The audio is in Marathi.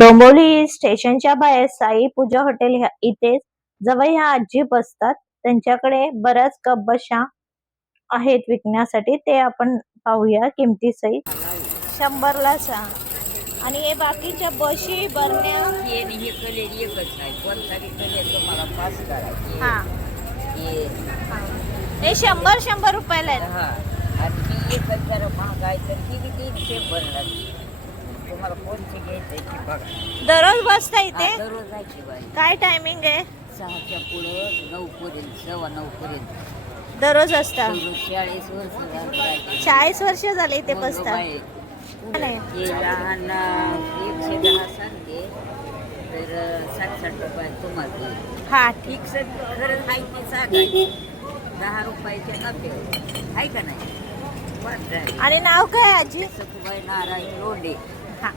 डोंबिवली स्टेशनच्या बाहेर साई पूजा हॉटेल इथे जवळ ह्या आजी बसतात. त्यांच्याकडे बऱ्याच कपबशा आहेत विकण्यासाठी, ते आपण पाहूया किमती सहित. 100ला 6 आणि हे बाकीच्या बशी बरण्या हा हे 100 रुपयाला आहेत. दररोज बसता इथे? काय टायमिंग आहे? 6च्या पुढं 9 पर्यंत 9:15 पर्यंत दररोज असता. 40 वर्ष झाले इथे बसता. लहान 110 सांगते तर 60 रुपये तुम्हाला. हा ठीक सर, खरंच नाही ते सांगायचे 10 रुपयाचे नफे आहे का नाही. आणि नाव काय आजी? सखुबाई नारायण लोंढे. हा